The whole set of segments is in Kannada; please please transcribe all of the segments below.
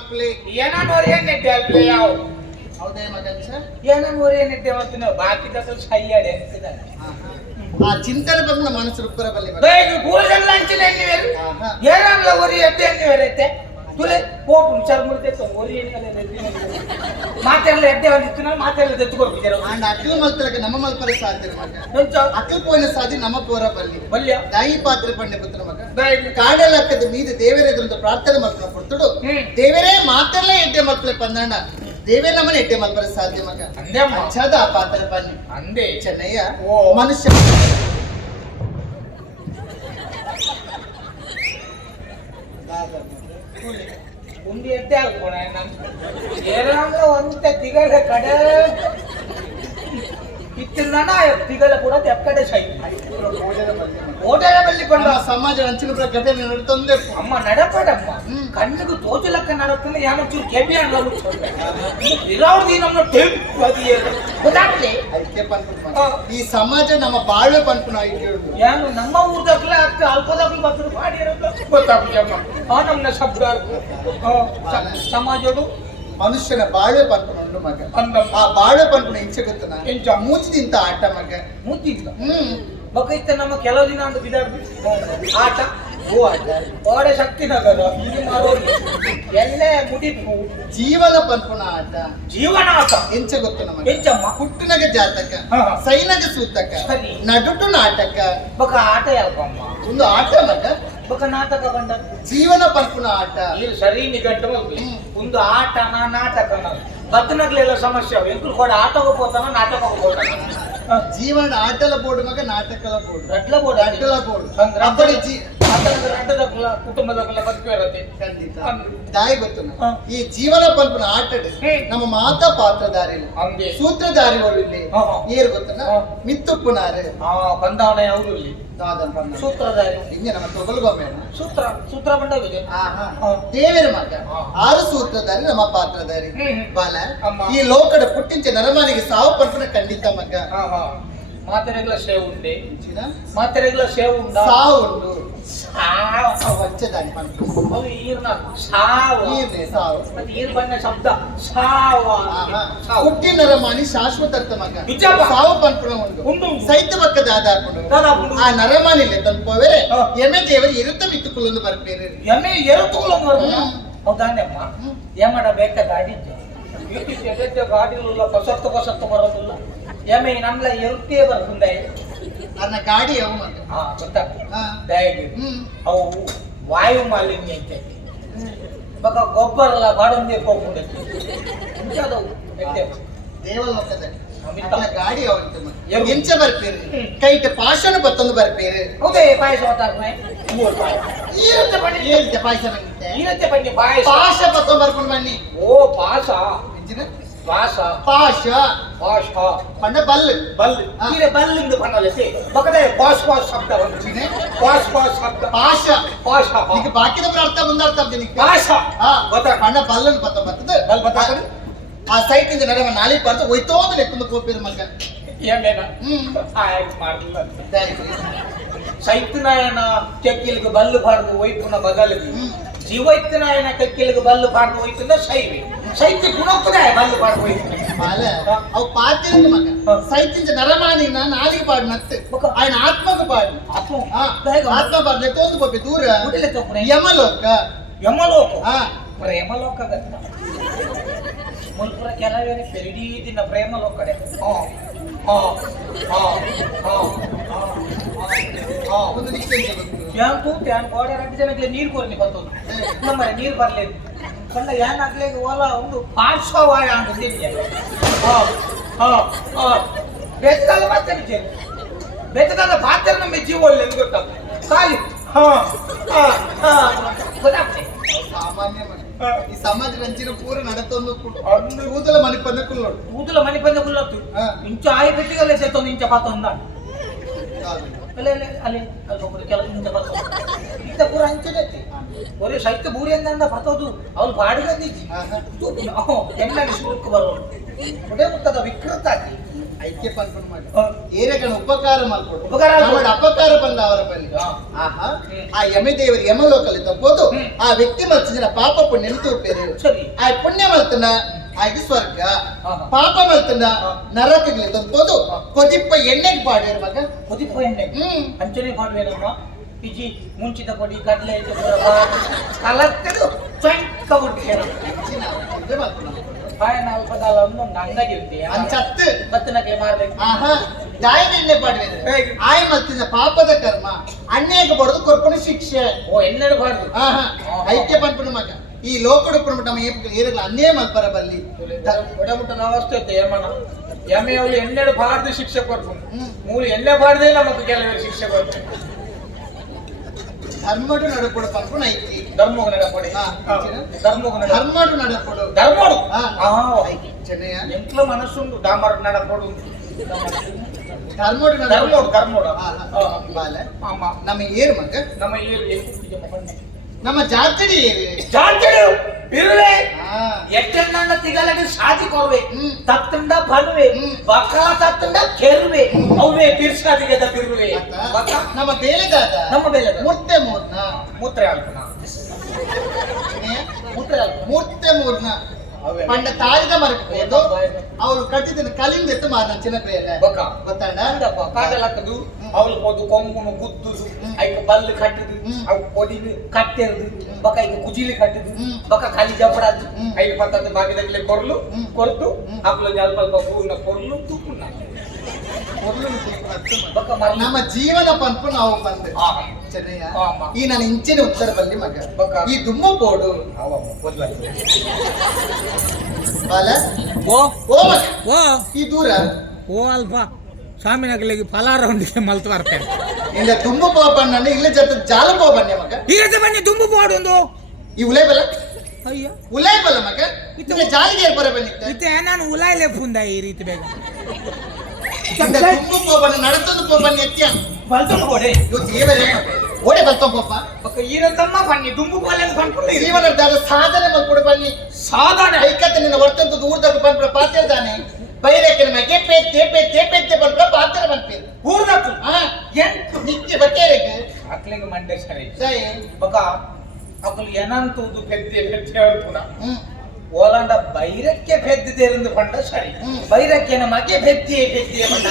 ಮಲ್ಪಲೆ ಏನ ನೋಡಿ ನೆಟ್ಟೆ ಅಲ್ಪಲೆ ಯಾವ ಹೌದೇ ಮಗಂಚ ಏನ ನೋಡಿ ನೆಟ್ಟೆ ಮಾಡ್ತೀನಿ ಬಾಕಿ ದಸಲ್ ಸೈಯಾಡೆ ಅಂತಿದ್ದಾನೆ ಆ ಚಿಂತನೆ ಬಂದ ಮನಸ್ಸು ರುಬ್ಬರ ಬಲ್ಲಿ ಬೇಗ ಕೂಡಲ್ಲ ಅಂಚಿನ ನೀವೇರು ಏನಲ್ಲ ಒರಿ ಎದ್ದೆ ನೀವೇರೈತೆ ತುಲೆ ಹೋಗು ವಿಚಾರ ಮುಡ್ದೆ ಒರಿ ಮಾತೆಲ್ಲ ಎದ್ದೆ ಒಂದಿತ್ತು ನಾನು ಮಾತೆಲ್ಲ ತೆತ್ತುಕೊಡ್ಬಿಟ್ಟಿರೋ ಅಂಡ್ ಅಕ್ಕಲು ಮಲ್ತಲಕ್ಕೆ ನಮ್ಮ ಮಲ್ಪರೆ ಸಾಧ್ಯ ಮಗ ಅಕ್ಕಲು ಪೋಯಿನ ಸಾಧಿ ನಮ್ಮ ಪೋರ ಬಲ್ಲಿ ಬಲ್ಯ ದಾಯಿ ಪಾತ್ರೆ ಪಂಡೆ ಪುತ್ರ ಮಗ ಕಾಡೆಲ್ಲ ಅಕ್ಕದ ಮೀದೆ ದೇವರೇ ಎದುರು ಪ್ರಾರ್ಥನೆ ಮಲ್ಪನ ಕೊಡ್ತುಡು ದೇವರೇ ಮಾತೆಲ್ಲ ಎಡ್ಡೆ ಮಲ್ಪಲೆ ಪಂದಣ್ಣ ದೇವೇ ನಮ್ಮನೆ ಎಡ್ಡೆ ಮಲ್ಪರೆ ಸಾಧ್ಯ ಮಗ ಅಂದೆ ಅಚ್ಚಾದ ಆ ಪಾತ್ರೆ ಪನ್ನಿ ಅಂದೆ ಚೆನ್ನಯ್ಯ ಮನುಷ್ಯ ಉಂಡಿ ಎದ್ದೆ ಹಾಕೋಣ ಏನಾದ್ರೂ ಒಂದ ತಿಗಳ ಕಡೆ ಇತ್ತಿನ ತಿಗಳ ಕೂಡ ಎಕ್ಕಡೆ ಸೈ ಓಟೆಲ ಬಲ್ಲಿ ಕೊಂಡ ಸಮಾಜ ಹಂಚಿನ ಗದೆ ನಡ್ತಂದೆ ಅಮ್ಮ ನಡಪಡಮ್ಮ ಕಣ್ಣಿಗೆ ತೋಚಲಕ್ಕ ನಡಕ್ತಾನೆ ಯಾನ ಚೂರು ಕೆಬಿ ಅಣ್ಣ ಇರೋದು ನಮ್ಮ ಟೇಪ್ ಗೊತ್ತಾಗ್ಲಿ ಅದಕ್ಕೆ ಪನ್ಪು ಈ ಸಮಾಜ ನಮ್ಮ ಬಾಳ್ವೆ ಪನ್ಪು ನಾವು ಕೇಳುದು ಏನು ನಮ್ಮ ಊರ್ದಾಗ್ಲೇ ಅಕ್ಕ ಅಲ್ಪದಾಗ್ಲೂ ಬರ್ತದೆ ಮಾಡಿರೋದು ಗೊತ್ತಾಗ್ಲಿಮ್ಮ ಆ ನಮ್ಮನ್ನ ಶಬ್ದ ಸಮಾಜಡು ಮನುಷ್ಯನ ಬಾಳ್ವೆ ಪನ್ಪುನುಂಡು ಮಗ ಆ ಬಾಳ್ವೆ ಪನ್ಪುನ ಇಂಚೆ ಗೊತ್ತನ ಇಂಚ ಮೂಚಿದಿಂತ ಆಟ ಮಗ ಮೂತಿಲ್ಲ ಬಕೈತೆ ನಮ್ಮ ಕೆಲವು ದಿನ ಅಂತ ಬಿದ್ದಾಡ್ದು ಆಟ ಓ ಆಟ ಓಡೆ ಶಕ್ತಿ ನಗರ ಇಲ್ಲಿ ಮಾರೋದು ಎಲ್ಲೇ ಮುಡಿಪು ಜೀವನ ಪನ್ಪುನ ಆಟ ಜೀವನ ಆಟ ಎಂಚೆ ಗೊತ್ತು ನಮಗೆ ಎಂಚಮ್ಮ ಹುಟ್ಟಿನಗ ಜಾತಕ ಸೈನಗ ಸೂತಕ ನಡುಟು ನಾಟಕ ಬಕ ಆಟ ಯಾಕಮ್ಮ ಒಂದು ಆಟ ಮಗ ಬಕ ನಾಟಕ ಬಂದ ಜೀವನ ಪನ್ಪುನ ಆಟ ಇಲ್ಲಿ ಸರಿ ನಿಗಂಟ ಒಂದು ಆಟನ ನಾಟಕನ ಬತ್ತನಗ್ಲೆಲ್ಲ ಸಮಸ್ಯೆ ಎಂಕುಲು ಕೂಡ ಆಟಕ್ಕೆ ಹೋಗ್ತಾನ ನಾಟಕ ಹೋಗ್ತಾನ ಜೀವನ ಆಟಲ ಬೋರ್ಡ್ ಮಗ ನಾಟಕಲ ಬೋರ್ಡ್ ರಟ್ಲ ಬೋರ್ಡ್ ಅಡ್ಡಲ ಬೋರ್ಡ್ ರಬ್ಬಡಿ ರಡ್ಡದ ಕುಟುಂಬದ ಬದುಕು ಇರತ್ತೆ ಖಂಡಿತ ದಾಯಿ ಗೊತ್ತು ಈ ಜೀವನ ಪನ್ಪುನ ಆಟ ನಮ್ಮ ಮಾತಾ ಪಾತ್ರಧಾರಿ ಸೂತ್ರಧಾರಿಗಳು ಇಲ್ಲಿ ಏರು ಗೊತ್ತನ ಮಿತ್ತುಪ್ಪುನಾರೆ ಬಂದವನ ಯಾವುದು ಇಲ್ಲಿ ಸೂತ್ರಧಾರಿ ಹಿಂಗೆ ನಮ್ಮ ತೊಗಲುಗೊಮ್ಮೆ ಸೂತ್ರ ಬಂಡವಿದೆ ದೇವರ ಮಗ ಆರು ಸೂತ್ರಧಾರಿ ನಮ್ಮ ಪಾತ್ರಧಾರಿ ಬಾಲ ಈ ಲೋಕದ ಪುಟ್ಟಿಂಚೆ ನರಮಾನಿಗೆ ಸಾವು ಪನ್ಪುನ ಖಂಡಿತ ಮಗ ಮಾತೆರೆಗಳ ಸೇವು ಉಂಡೆ ಮಾತೆರೆಗಳ ಸೇವು ಉಂಡ ಸಾವು ಉಂಡು ಈರ್ ಬಣ್ಣ ಶಬ್ದ ಸಾವ ಹುಟ್ಟಿ ನರಮಾನಿ ಶಾಶ್ವತ ಮಗ ಸಾವು ಪನ್ಪುನ ಉಂಡು ಸೈತ ಪಕ್ಕದ ಆಧಾರಪುಂಡು ಆ ನರಮಾನಿಲೆ ತಲುಪುವರೆ ಎಮೆ ದೇವರು ಇರುತ್ತ ಮಿತ್ತುಕೊಳ್ಳೊಂದು ಬರ್ಬೇರೆ ಎಮೆ ಎರುತ್ತುಕೊಳ್ಳೊಂದು ಬರ್ಬೇರೆ ಹೌದಾನಮ್ಮ ಏಮಡ ಬೇಕ ಗಾಡಿ ಗಾಡಿಲ್ಲ ಹೊಸತ್ತು ಬರೋದಿಲ್ಲ ಎಮೆ ನಮ್ಲ ಎರುತ್ತೇ ಬರ್ತದೆ ಅನ್ನ ಗಾಡಿ ಅವು ಮತ್ತೆ ಗೊತ್ತಾಗ್ತದೆ ಅವು ವಾಯು ಮಾಲಿನ್ಯ ಐತೆ ಬಕ ಗೊಬ್ಬರ ಬಾಡೊಂದೇ ಹೋಗ್ಬಿಡುತ್ತೆ ದೇವಲೋಕದಲ್ಲಿ ಗಾಡಿ ಅವಂತ ಎಂಚ ಬರ್ಪೇರಿ ಕೈಟ ಪಾಷಣ ಬತ್ತೊಂದು ಬರ್ಪೇರಿ ಹೌದೇ ಪಾಯಸ ಪಾಶ ಬತ್ತೊಂದು ಬರ್ಕೊಂಡು ಬನ್ನಿ ಓ ಪಾಶ ಪಾಶ ಪಾಶ ಪಾಶ ಪಂಡ ಬಲ್ಲು ಬಲ್ಲು ಈಗ ಬಲ್ಲಿಂದ ಪಂಡಲಸಿ ಬಕದೆ ಪಾಶ್ ಶಬ್ದ ಬಂದಿದೆ ಪಾಶ್ ಶಬ್ದ ಪಾಶ ಪಾಶ ಈಗ ಬಾಕಿದ ಅರ್ಥ ಮುಂದೆ ಅರ್ಥ ಆಗ್ತದೆ ಪಾಶ ಗೊತ್ತಾ ಪಂಡ ಬಲ್ಲನ್ನು ಬರ್ತದೆ ಬಲ್ ಬತ್ತಾಕಡೆ ಆ ಸೈಟ್ ಇಂದ ನಡಮ ನಾಳೆ ಬರ್ತ ಹೋಯ್ತೋ ಅಂದ್ರೆ ಲೆಕ್ಕಂದು ಕೋಪಿರ ಮಗ ಏನೇನ ಆಯ್ತು ಮಾಡಲಿಲ್ಲ ಸೈತನಾಯನ ಕೆಕ್ಕಿಲಿಗೆ ಬಲ್ಲು ಬಾರ್ದು ಹೋಯ್ತುನ ಬದಲಿಗೆ ಜೀವೈತನಾಯನ ಕೆಕ್ಕಿಲಿಗೆ ಬಲ್ಲು ಬಾರ್ದು ಹೋಯ್ತುನ ಶೈವಿ ಸೈತಿ ಗುಣಕ್ಕದೆ ಬಲ್ಲು ಬಾರ್ದು ಹೋಯ್ತು ಅವು ಪಾತಿರಂಗ ಮಗ ಸೈತಿಂದ ನರಮಾನಿನ ನಾಲಿಗೆ ಪಾಡು ನತ್ತೆ ఆయన ಆತ್ಮಕ ಪಾಡು ಆತ್ಮ ಪಾಡು ಲೆಕ್ಕೊಂದು ಕೋಪಿ ದೂರ ಯಮಲೋಕ ಪ್ರೇಮಲೋಕ ಮುಲ್ಪುರ ಕೆಲವೇ ಪೆರಿಡೀ ದಿನ ಪ್ರೇಮಲೋಕ ಕಡೆ ಟ್ಯಾನ್ ಗೋಡೆ 2 ಜನಕ್ಕೆ ನೀರು ಕೊರ್ಲಿ ಬರ್ತದೆ ನಮ್ಮ ನೀರು ಬರ್ಲಿಲ್ಲ ಕಂಡ ಏನಾಗ್ಲಿಕ್ಕೆ ಓಲ ಒಂದು ಪಾರ್ಶ್ವವಾಯ ಅಂತಿದ್ದೆ ಬೆತ್ತದ ಮಾತಾಡಿದ್ದೆ ಬೆತ್ತದ ಪಾತ್ರ ನಮ್ಮ ಜೀವ ಒಳ್ಳೆ ಗೊತ್ತಾಗ್ತದೆ ಖಾಲಿ ಗೊತ್ತಾಗ್ತದೆ ಸಾಮಾನ್ಯ ಈ ಸಮಾಜ ರಂಚಿನ ಪೂರ ನಡತೊಂದು ಊದಲ ಮನಿಪಂದ ಕುಲ್ಲೋಡು ಊದಲ ಮನಿಪಂದ ಕುಲ್ಲೊತ್ತು ಇಂಚ ಆಯಿ ಬೆಟ್ಟಿಗಲ್ಲೇ ಸೇತೊಂದು ಇಂಚ ಪಾತೊಂದ ಅಲ್ಲೇ ಅಲ್ಲಿ ಒಬ್ಬರು ಕೆಲವು ಇಂಚ ಪಾತೊಂದು ಇಂತ ಪೂರ ಹಂಚದೈತಿ ಒರೇ ಸೈತ ಬೂರಿ ಅಂದ ಪತೋದು ಅವ್ರು ಬಾಡಿಗೆ ಅಂದಿಜ್ಜಿ ಎಣ್ಣೆ ಶುಲ್ಕ ಬರೋದು ಒಡೆ ಮುಟ್ಟದ ವಿಕೃತ ಆಗಿ ಐಕ್ಯ ಪನ್ಪನ್ ಮಾಡಿ ಏರಗಣ ಉಪಕಾರ ಮಾಡ್ಕೊಡು ಉಪಕಾರ ಅಪಕಾರ ಬಂದ ಅವರ ಬಳಿ ಆಹಾ ಆ ಯಮದೇವರು ಯಮಲೋಕಲ್ಲಿ ತಪ್ಪೋದು ಆ ವ್ಯಕ್ತಿ ಮಲ್ತಿನ ಪಾಪ ಪುಣ್ಯ ತೂಪೇರು ಆ ಪುಣ್ಯ ಮಲ್ತನ ಆಗಿ ಸ್ವರ್ಗ ಪಾಪ ಮಲ್ತನ ನರಕಗಳಿಗೆ ತಪ್ಪೋದು ಕೊದಿಪ್ಪ ಎಣ್ಣೆಗೆ ಪಾಡ್ಯಾರ ಮಗ ಕೊದಿಪ್ಪ ಎಣ್ಣೆ ಅಂಚನೆ ಪಾಡ್ವೇನಮ್ಮ ಇಜಿ ಮುಂಚಿತ ಕೊಡಿ ಕಡಲೆ ಕಲತ್ತದು ಚಂಕ ಬಿಡ್ತೇನೆ ನಾಲ್ಕು ಪದಾಲ ಒಂದು ನಂದಾಗಿರ್ತೀಯ ಅಂಚತ್ತು ಬತ್ತನಕ್ಕೆ ಮಾಡ್ಬೇಕು ಆಹಾ ದಾಯಿನ ಎಣ್ಣೆ ಪಾಡ್ವೇರು ಆಯ್ ಮಲ್ತಿನ ಪಾಪದ ಕರ್ಮ ಅನ್ಯಾಯಕ್ಕೆ ಬಡದು ಕೊರ್ಪಣ ಶಿಕ್ಷೆ ಓ ಎಣ್ಣೆ ಬಾರ್ದು ಆಹಾ ಐಕ್ಯ ಪನ್ಪಣ ಮಗ ಈ ಲೋಕಡು ಪ್ರಮುಖ ನಮ್ಮ ಏರಗಳ ಅನ್ಯಾಯ ಮಲ್ಪರ ಬಲ್ಲಿ ಒಡಮುಟ್ಟ ನಾವಷ್ಟೇ ಏಮಣ್ಣ ಎಮ್ಮೆಯವರು ಎಣ್ಣೆಡು ಬಾರ್ದು ಶಿಕ್ಷೆ ಕೊಡ್ಕೊಂಡು ಮೂರು ಎಣ್ಣೆ ಬಾರ್ದೇ ನಮಗೆ ಕೆಲವರು ಶಿಕ್ಷೆ ಕೊಡ್ತಾರೆ ಧರ್ಮಡು ನಡಪಡು ಪನ್ಪಣ ಐತಿ ಧರ್ಮೋಗ ನಡಪಡಿ ಧರ್ಮಡು ನಡಪಡು ಧರ್ಮೋಡು ಚೆನ್ನಯ್ಯ ಎಂಟ್ಲ ಮನಸ್ಸುಂಡು ಡಾಮರ್ ನಡಪಡು ಧರ್ಮಡು ಧರ್ಮೋಡು ಧರ್ಮೋಡು ಬಾಲ ನಮ್ಮ ಏರು ಮಗ ನಮ್ಮ ಏರು ನಮ್ಮ ಜಾತಡಿ ಏರು ಜಾತಡಿ ಬಿರುವೆ ಎಟ್ಟೆಣ್ಣ ತಿಗಲಡಿ ಸಾಧಿ ಕೊರ್ವೆ ತತ್ತಂಡ ಬನ್ವೆ ಬಕ್ಕಲ ತತ್ತಂಡ ಕೆರುವೆ ಅವೇ ಬಿರ್ಸಾದಿಗೆದ ಬಿರುವೆ ನಮ್ಮ ಬೇಲೆದಾದ ನಮ್ಮ ಬೇಲೆದ ಮುರ್ತೆ ಮೂರ್ನ ಮೂತ್ರೆ ಅಲ್ಪನ ಮೂರ್ತೆ ಮೂರ್ನ ಪಂಡ ತಾರಿದ ಮರಕದು ಅವ್ರು ಕಟ್ಟಿದ ಕಲಿಂದ ಎತ್ತು ಮಾರ್ನ ಚಿನ್ನ ಬೇಲೆ ಗೊತ್ತಾಂಡ ಕಾಡಲಕ್ಕದು ಅವಳು ಹೋದು ಕೊಂಗುನು ಗುದ್ದುದು ಐಕ ಬಲ್ಲು ಕಟ್ಟದು ಅವು ಕೊಡಿದು ಕಟ್ಟೆರದು ಬಕ ಐಕ ಕುಜಿಲಿ ಕಟ್ಟದು ಬಕ ಖಾಲಿ ಜಪಡದು ಐಕ ಪತ್ತದ ಭಾಗದಲ್ಲಿ ಕೊರ್ಲು ಕೊರ್ತು ಅಪ್ಲ ಜಲ್ಪಲ್ಪ ಪೂರ್ಣ ಕೊರ್ಲು ತುಪ್ಪುನ ನಮ್ಮ ಜೀವನ ಪಂಪು ನಾವು ಬಂದೆ ಚೆನ್ನಯ್ಯ ಈ ನನ್ನ ಇಂಚಿನ ಉತ್ತರ ಬಲ್ಲಿ ಮಗ ಈ ದುಮ್ಮ ಪೋಡು ಬಾಲ ಓ ಮಗ ಈ ದೂರ ಓ ಅಲ್ಪ ಸ್ವಾಮಿನಗಲಿಗೆ ಫಲಾರ ಹೊಂದಿಗೆ ಮಲ್ತು ಬರ್ತೇನೆ ಇಲ್ಲ ದುಂಬು ಪೋಪಣ್ಣ ಇಲ್ಲ ಜೊತೆ ಜಾಲ ಪೋಪಣ್ಣ ಮಗ ಈಗ ಬನ್ನಿ ದುಂಬು ಪೋಡು ಒಂದು ಈ ಉಲೈ ಬಲ ಅಯ್ಯ ಉಲೈ ಬಲ ಮಗ ಇತ್ತ ಜಾಲಿಗೆ ಏರ್ಬರ ಬಂದಿದ್ದೆ ಇತ್ತೆ ನಾನು ಉಲಾಯ್ ಲೆಪ್ಪುಂದ ಈ ರೀತಿ ಬೇಗ ದುಂಬು ಪೋಪಣ್ಣ ನಡತದು ಪೋಪಣ್ಣ ಎತ್ಯ ಬಲ್ತೊಂದು ಗೋಡೆ ಇವತ್ತು ಏವರೇ ಓಡೆ ಬಲ್ತೊ ಪೋಪ ಈನ ತಮ್ಮ ಬನ್ನಿ ದುಂಬು ಪೋಲೆ ಬಂದ್ಕೊಂಡು ಜೀವನದ ಸಾಧನೆ ಮಲ್ಕೊಡು ಬನ್ನಿ ಸಾಧನೆ ಐಕತ್ತೆ ನಿನ್ನ ವರ್ತಂತದ ಊರ್ದಾಗ ಬಂದ್ರ ಪಾತ್ರದಾನೆ ಬೈರಕ್ಕೆ ನಮಗೆ ಪೇತೆ ಬಂದ್ರ ಪಾತ್ರ ಬಂದ್ಪೇರು ಊರ್ದತ್ತು ಎಂಟು ನಿತ್ಯ ಬಟ್ಟೆರೆಗೆ ಅಕ್ಲಿಗೆ ಮಂಡೆ ಸರಿ ಜಯ ಬಕ ಅಕಲು ಏನಂತುದು ಪೆದ್ದೆ ಪುನ ಓಲಾಂಡ ಬೈರಕ್ಕೆ ಪೆದ್ದಿದೆ ಪಂಡ ಸರಿ ಬೈರಕ್ಕೆ ನಮಗೆ ಪೆದ್ದಿಯೇ ಬಂದ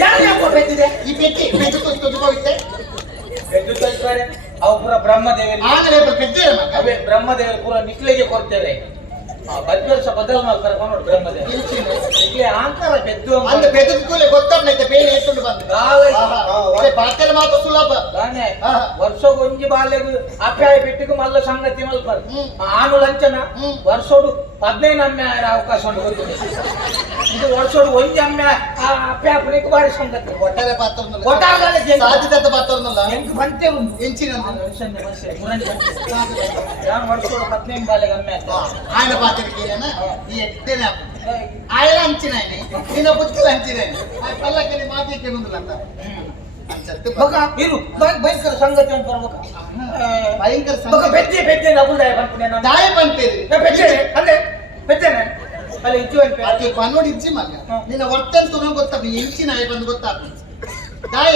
ಯಾರು ಪೆದ್ದಿದೆ ಈ ಪೆದ್ದು ಹೋಗುತ್ತೆ ಪೆದ್ದು ತೋರಿಸ್ತಾರೆ ಅವು ಪೂರ ಬ್ರಹ್ಮದೇವರು ಆಗಲೇ ಪೆದ್ದಿರ ಮಗ ಅವೇ ಬ್ರಹ್ಮದೇವರು ಪೂರ ನಿಕ್ಲಿಗೆ ಕೊಡ್ತೇವೆ ವರ್ಷ ಬದಲು ಮಾಡ್ತಾರೆ ನೋಡು ಬ್ರಹ್ಮದೇವರು ಇಲ್ಲಿ ಆಂಕಾರ ಪೆದ್ದು ಅಂದ ಪೆದ್ದು ಕೂಲೆ ಗೊತ್ತಾಗ್ನೈತೆ ಬೇರೆ ಎತ್ತುಂಡು ಬಂದು ಪಾತ್ರ ಮಾತ್ರ ಸುಲಭ ತಾನೇ ವರ್ಷ ಒಂಜಿ ಬಾಲ್ಯಗು ಅಪ್ಯಾಯ ಬಿಟ್ಟಿಗೂ ಮಲ್ಲ ಸಂಗತಿ ಮಲ್ಪರ್ ಆನು ಲಂಚನ ವರ್ಷೋಡು 15 ಅಮ್ಮೆ ಅವಕಾಶ ಉಂಟು ಗೊತ್ತಿದೆ ಇದು ವರ್ಷೋಡು ಒಂಜಿ ಅಮ್ಮೆ ಅಪ್ಯಾಯ ಪುಣಿಗೂ ಬಾರಿ ಸಂಗತಿ ಒಟ್ಟಾರೆ ಪಾತ್ರ ಸಾಧ್ಯತೆ ಪಾತ್ರನಲ್ಲ ಎಂಟು ಬಂತೆ ಉಂಟು ಎಂಚಿನ ನಾನು ವರ್ಷೋಡು 15 ಬಾಲ್ಯಗ ಅಮ್ಮೆ ఆయన పాత్రకేనా నీ ఎత్తేనే ఆయన అంచినాయని నేను బుద్ధిలు అంచినాయని పల్లకి మాదికి ఉందిలంట బక మీరు భయంకర సంగతి అంటారు భయంకర బక పెద్ద డబ్బులు నేను దాయ పంపేది పెద్దనే ಅಲ್ಲಿ ಇಚ್ಚು ಅತಿ ಪನ್ನೋಡಿ ಇಚ್ಚಿ ಮಗ ನಿನ್ನ ವರ್ತಂತುನ ಗೊತ್ತ ಇಂಚಿನ ಬಂದು ಗೊತ್ತಾಗ್ತದೆ ದಾಯ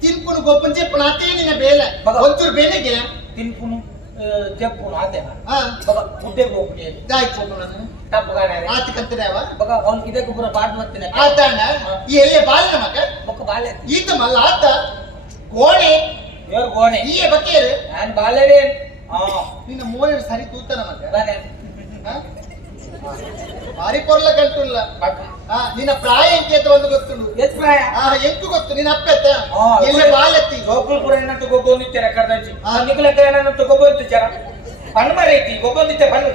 ತಿನ್ಪುನು ಗೊಪ್ಪನ್ చెప్పు నాతే నిన్న బేల ಒಂಚೂರು ಬೇನೆಗೆ ತಿನ್ಪುನು చెప్పు నాతే ಬಕ ಮುದ್ದೆ ಹೋಗ್ತೀನಿ ದಾಯ ಹೋಗೋಣ ತಪ್ಪಗಾನೆ ಆತಿ ಕಂತನೇವ ಬಕ ಅವನ್ ಇದಕ್ಕೆ ಪೂರ ಪಾಠ ಮಾಡ್ತೀನಿ ಆತಾನ ಈ ಎಲ್ಲಿ ಬಾಲನ ಮಗ ಬಕ ಬಾಲೆ ಈತ ಮಲ್ಲ ಆತ ಗೋಣೆ ಯಾರು ಗೋಣೆ ಈ ಬಕೇರು ನಾನು ಬಾಲೆನೇ ನಿನ್ನ ಮೂಲೆ ಸರಿ ತೂತನ ಮಗ ಬಾನೆ ಭಾರಿ ಪೊರ್ಲ ಕಂಟುಲ್ಲ ನಿನ್ನ ಪ್ರಾಯ ಎಂತ ಒಂದು ಗೊತ್ತುಂಡು ಎತ್ ಪ್ರಾಯ ಎಂಟು ಗೊತ್ತು ನಿನ್ನ ಅಪ್ಪೆತ್ತ ಎಲ್ಲಿ ಬಾಲೆತ್ತಿ ಜೋಕುಲ್ಪುರ ಏನಂತ ಗೊಬ್ಬೊಂದಿತ್ತೀರ ಕರ್ದಂಚಿ ನಿಖಲಕ್ಕ ಏನಂತ ಗೊಬ್ಬೊಂದಿತ್ತೀರ ಪಣ್ಣು ಮರೈತಿ ಗೊಬ್ಬೊಂದಿತ್ತೆ ಪಣ್ಣು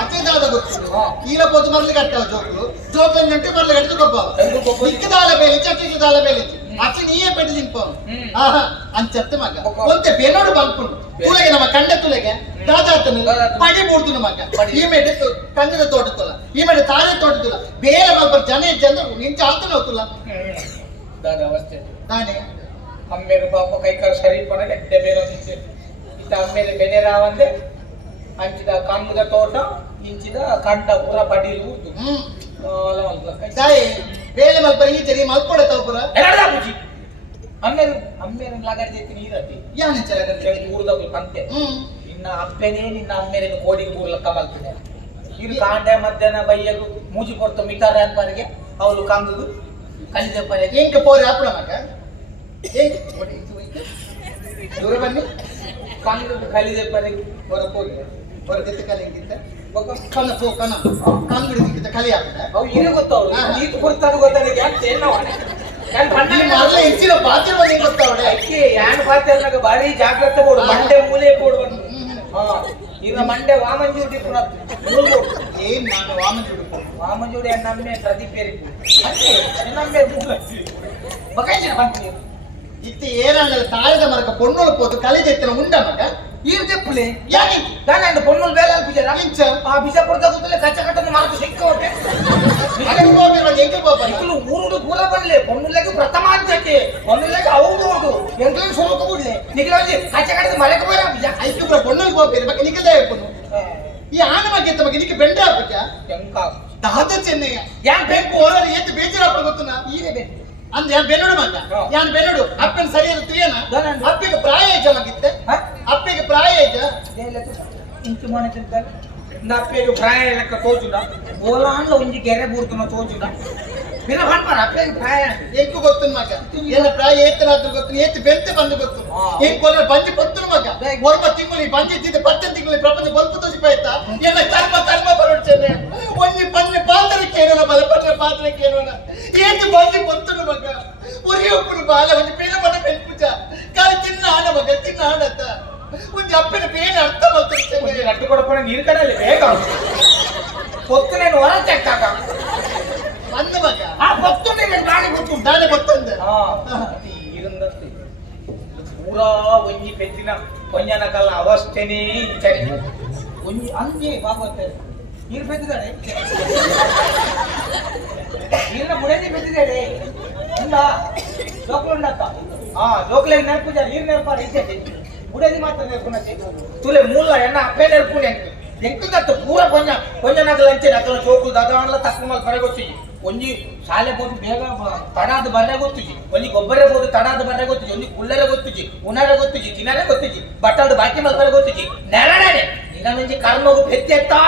ಅಕ್ಕಿದಾದ ಗೊತ್ತು ಕೀಲ ಪೋತು ಮರ್ಲಿ ಕಟ್ಟಾವ ಜೋಕುಲು ನಂಟು ಮರ್ಲಿ ಕಟ್ಟಿದ ಗೊಬ್ಬ ಇಕ್ಕದಾಲ ಬೇಲಿಚ್ಚಿ ಅಕ್ಕಿದಾಲ ಬೇಲಿಚ್ಚಿ ಅಚ್ಚಿ ನೀಯೇ ಪೆಟ್ಟು ತಿನ್ಪೋನು ಅಂಚತ್ತೆ ಮಗ ಒಂತೆ ಬೇನೋಡು ಬಂದ್ಕೊಂಡು ತುಳೆಗೆ ನಮ್ಮ ಕಂಡ ತುಳೆಗೆ ದಾದಾತನು ಪಡಿ ಬೂಡ್ತು ಮಗ ಈ ಮೇಲೆ ಕಂಗದ ತೋಟತುಲ್ಲ ಈ ಮೇಲೆ ತಾಳೆ ತೋಟತುಲ್ಲ ಬೇರೆ ಮಲ್ಪರ್ ಜನ ಜನರು ನಿಂಚ ಆತನ ಹೋಗ್ತುಲ್ಲ ದಾದ ಅವಸ್ಥೆ ತಾನೇ ಅಮ್ಮೇರು ಪಾಪ ಕೈಕಾಲ ಸರಿ ಪಣ ಗಡ್ಡೆ ಬೇರೆ ಇತ್ತ ಅಮ್ಮೇಲೆ ಬೆನೆ ರಾವಂದೆ ಅಂಚಿದ ಕಮ್ಮದ ತೋಟ ಇಂಚಿದ ಕಂಡ ಪುರ ಪಡೀಲು ಉರ್ದು ದಾಯಿ ಬೇಲೆ ಮಲ್ಪರ ಈ ಜರಿ ಮಲ್ಪೊಡೆ ತವಪುರ ಎಲ್ಲಡ ಬುಜಿ ಅಮ್ಮೇರು ಅಮ್ಮೇರು ಲಗಡ್ ಜೆತ್ತಿ ನೀರತಿ ಯಾನ್ ಚಲಗಡ ಜಡಿ ಊರ್ದ ಕಂತೆ ನಿನ್ನ ಅಪ್ಪೆನೇ ನಿನ್ನ ಅಮ್ಮೇರೇನು ಕೋಡಿಗೆ ಊರ್ಲಕ್ಕ ಮಲ್ತಿದೆ ಇದು ಕಾಂಡೆ ಮಧ್ಯಾಹ್ನ ಬೈಯಲು ಮೂಜಿ ಕೊಡ್ತು ಮಿತಾರ ಅನ್ಪಾರಿಗೆ ಅವಳು ಕಂದುದು ಕಲಿದೆ ಪರೆಗೆ ಎಂಕ ಪೋರೆ ಆಪುಳ ಮಗ ಎಂಕ ಓಡಿ ದೂರ ಬನ್ನಿ ಕಂದುದು ಕಲಿದೆ ಪರೆಗೆ ಹೊರ ಹೋಗಿ ಹೊರ ಜೊತೆ ಕಲೆ ಹೆಂಗಿತ್ತ ಕಣ ಪೋ ಕಣ ಕಂಗಡಿ ನಿಂತ ಕಲೆ ಆಗ್ತದ ಅವು ಏನು ಗೊತ್ತವಳು ನೀತು ಕೊಡ್ತಾನೆ ಗೊತ್ತಾನೆ ಯಾಕೆ ಏನವಣೆ ಈ ಮರಲ ಹೆಚ್ಚಿನ ಪಾತ್ರ ಬಗ್ಗೆ ಗೊತ್ತಾವಡೆ ಅಕ್ಕಿ ಯಾನ್ ಪಾತ್ಯಾಗ ಬಾರಿ ಜಾಗ್ರತೆ ಕೊಡು ಮಂಡೆ ಮೂಲೆ ಕೊಡು ಹಾ ಈಗ ಮಂಡೆ ವಾಮಂಜೂಡಿ ಪುನಃ ಏನ್ ನಾನು ವಾಮಂಜೂಡಿ ನಮ್ಮೆ ಪ್ರದೀಪೇರಿ ಅಷ್ಟೇ ನಮ್ಮೆ ಬಕಾಯಿನ ಬಂತು ಇತ್ತೆ ಏರಾಂಗಲ ತಾಳದ ಮರಕ ಪೊನ್ನೋಳು ಪೋದು ಕಲಿದೆತ್ತಿನ ಉಂಡ ಮಗ ಈರು ತೆಪ್ಪುಲೆ ಯಾಕೆ ನಾನು ಪೊನ್ನೋಳು ಬೇಲೆ ಅಲ್ಪಿಜಾರ ಇಂಚ ಆ ಬಿಜಾಪುರ ತಗೋತಲೆ ಕಚ್ಚ ಕಟ್ಟನ್ನು ಮಾರ್ಕು ಸಿಕ್ಕ ಹೊಟ್ಟೆ ಅದಕ್ಕೆ ಹೋಗಿ ಬಂದು ಎಂಕ ಪಾಪ ಇಕ್ಕಲು ಊರುಡು ಪೂರ ಬರಲಿ ಪೊನ್ನುಲೆಗೆ ಪ್ರಥಮ ಆದ್ಯತೆ ಪೊನ್ನುಲೆಗೆ ಹೌದು ಎಂಕ್ಲನ್ ಸೋಲಕ ಬಿಡ್ಲೆ ನಿಖಿಲಂಜಿ ಕಚ್ಚ ಕಟ್ಟದ ಮರಕ ಬರ ಬಿಜ ಐಕ್ಯ ಪುರ ಪೊನ್ನೋಳು ಹೋಗ್ಬೇಕು ಬಗ್ಗೆ ನಿಖಿಲೇ ಹೇಳ್ಕೊಂಡು ಈ ಆನ ಬಗ್ಗೆ ಎತ್ತ ಬಗ್ಗೆ ನಿಕ್ಕೆ ಬೆಂಡೆ ಹಾಕುತ್ತ ಎಂಕ ದಾದ ಚೆನ್ನಯ್ಯ ಯಾನ್ ಬೇಕು ಓರಲಿ ಎತ್ತು ಬೇಜಾರಾಪಡ ಗೊತ್ತುನಾ ಈರೆ ಬೇಕು ಅಂದ್ ಯಾನ್ ಬೆನ್ನೋಡು ಮಗ ಯಾನ್ ಬೆನ್ನೋಡು ಅಪ್ಪನ ಸರಿಯಾದ ತುಯನ ಅಪ್ಪಿಗೆ ಪ್ರಾಯ ಏಜ ಮಗಿತ್ತೆ ಅಪ್ಪಿಗೆ ಪ್ರಾಯ ಏಜ ಇಂಚು ಮನೆ ತಿಂತಾರೆ ನಪ್ಪೆಗೆ ಪ್ರಾಯ ಲೆಕ್ಕ ತೋಜುಡ ಗೋಲಾನ್ಲ ಒಂಜಿ ಗೆರೆ ಬೂರ್ತನ ತೋಜುಡ ಬಿನ ಬಂದ್ಮಾರ ಅಪ್ಪೆಗೆ ಪ್ರಾಯ ಎಂಕು ಗೊತ್ತುನ್ ಮಗ ಏನ ಪ್ರಾಯ ಏತನಾದ್ರು ಗೊತ್ತು ಏತ್ ಬೆಂತೆ ಬಂದು ಗೊತ್ತು ಏನ್ ಕೊರ ಬಂಜಿ ಪೊತ್ತುನು ಮಗ ಒರ್ಮ ತಿಂಗುಳಿ ಬಂಜಿ ತಿಂದ ಪತ್ತೆ ತಿಂಗುಳಿ ಪ್ರಪಂಚ ಬಲ್ಪು ತೋಸಿ ಪಾಯ್ತ ಏನ ಕರ್ಮ ಬರೋಡ್ಚೇನೆ ಒಂಜಿ ಬಂಜಿ ಪಾತ್ರ ಕೇಳೋಣ ಬಲಪಟ್ಟ ಪಾತ್ರ ಕೇಳೋಣ ಏತ್ ಬಂಜಿ ಪೊತ್ತುನು ಮಗ ಉರಿ ಒಪ್ಪುನು ಬಾಲ ಒಂಜಿ ಪೇನ ಮನ ಬೆನ್ಪುಜ ಕಾಲಿ ತಿನ್ನ ಆನ ಮಗ ತಿನ್ನ ಆನತ್ತ ಒಂಜಿ ಅಪ್ಪನ ಪೇನ ಅರ್ಥ ಮಾಡ್ತಿರ್ತೇನೆ ಲಡ್ಡು ಕೊಡಪಣ ನೀರು ಕಡಲೆ ಬೇಗ ಪೊತ್ತನೇನು ಹೊರ ಚೆಕ್ಕಾಗ ಅಂದ ಮಗ ಆ ಪೊತ್ತುಂಡೆ ನಾಳೆ ಗೊತ್ತು ನಾಳೆ ಗೊತ್ತಂದ ಈರಂದಸ್ತಿ ಪೂರಾ ಒಂಜಿ ಪೆತ್ತಿನ ಕೊಂಜನ ಕಾಲ ಅವಸ್ಥೆನೇ ಸರಿ ಒಂಜಿ ಅಂಜೆ ಬಾಬತ್ತೆ ನೀರು ಬೆತ್ತಿದ್ದಾಳೆ ನೀರಿನ ಬುಡದಿ ಬೆತ್ತಿದ್ದಾಳೆ ಇಲ್ಲ ಜೋಕ್ಲು ಉಂಡತ್ತ ಜೋಕ್ಲೆ ನೆನಪುಜ ನೀರು ನೆನಪಾರ ಇದ್ದೆ ಬುಡದಿ ಮಾತ್ರ ನೆನಪುನತ್ತೆ ತುಲೆ ಮೂಲ ಎಣ್ಣ ಅಪ್ಪೆ ನೆನಪು ಎಂಕುದತ್ತು ಪೂರ ಕೊಂಜ ನಗಲ ಅಂಚೆ ನಗಲ ಜೋಕ್ಲು ದಾದಾಣ್ಲ ತಕ್ಕ ಮೇಲೆ ಬರಗೊತ್ತಿ ಒಂಜಿ ಶಾಲೆ ಬೋದು ಬೇಗ ತಡಾದ ಬರ್ರೆ ಗೊತ್ತಿಜಿ ಒಂಜಿ ಗೊಬ್ಬರ ಬೋದು ತಡಾದ ಬರ್ರೆ ಗೊತ್ತಿಜಿ ಒಂಜಿ ಕುಳ್ಳರೆ ಗೊತ್ತಿಜಿ ಉಣರೆ ಗೊತ್ತಿಜಿ ತಿನ್ನರೆ ಗೊತ್ತಿಜಿ ಬಟ್ಟಲ್ದು ಬಾಕಿ ಮೇಲೆ ಬರ ಗೊತ್ತಿಜಿ ನೆರಳೆ ನಿನ್ನೊಂಜಿ ಕರ್ಮಗು ಬೆತ್ತೆತ್ತಾ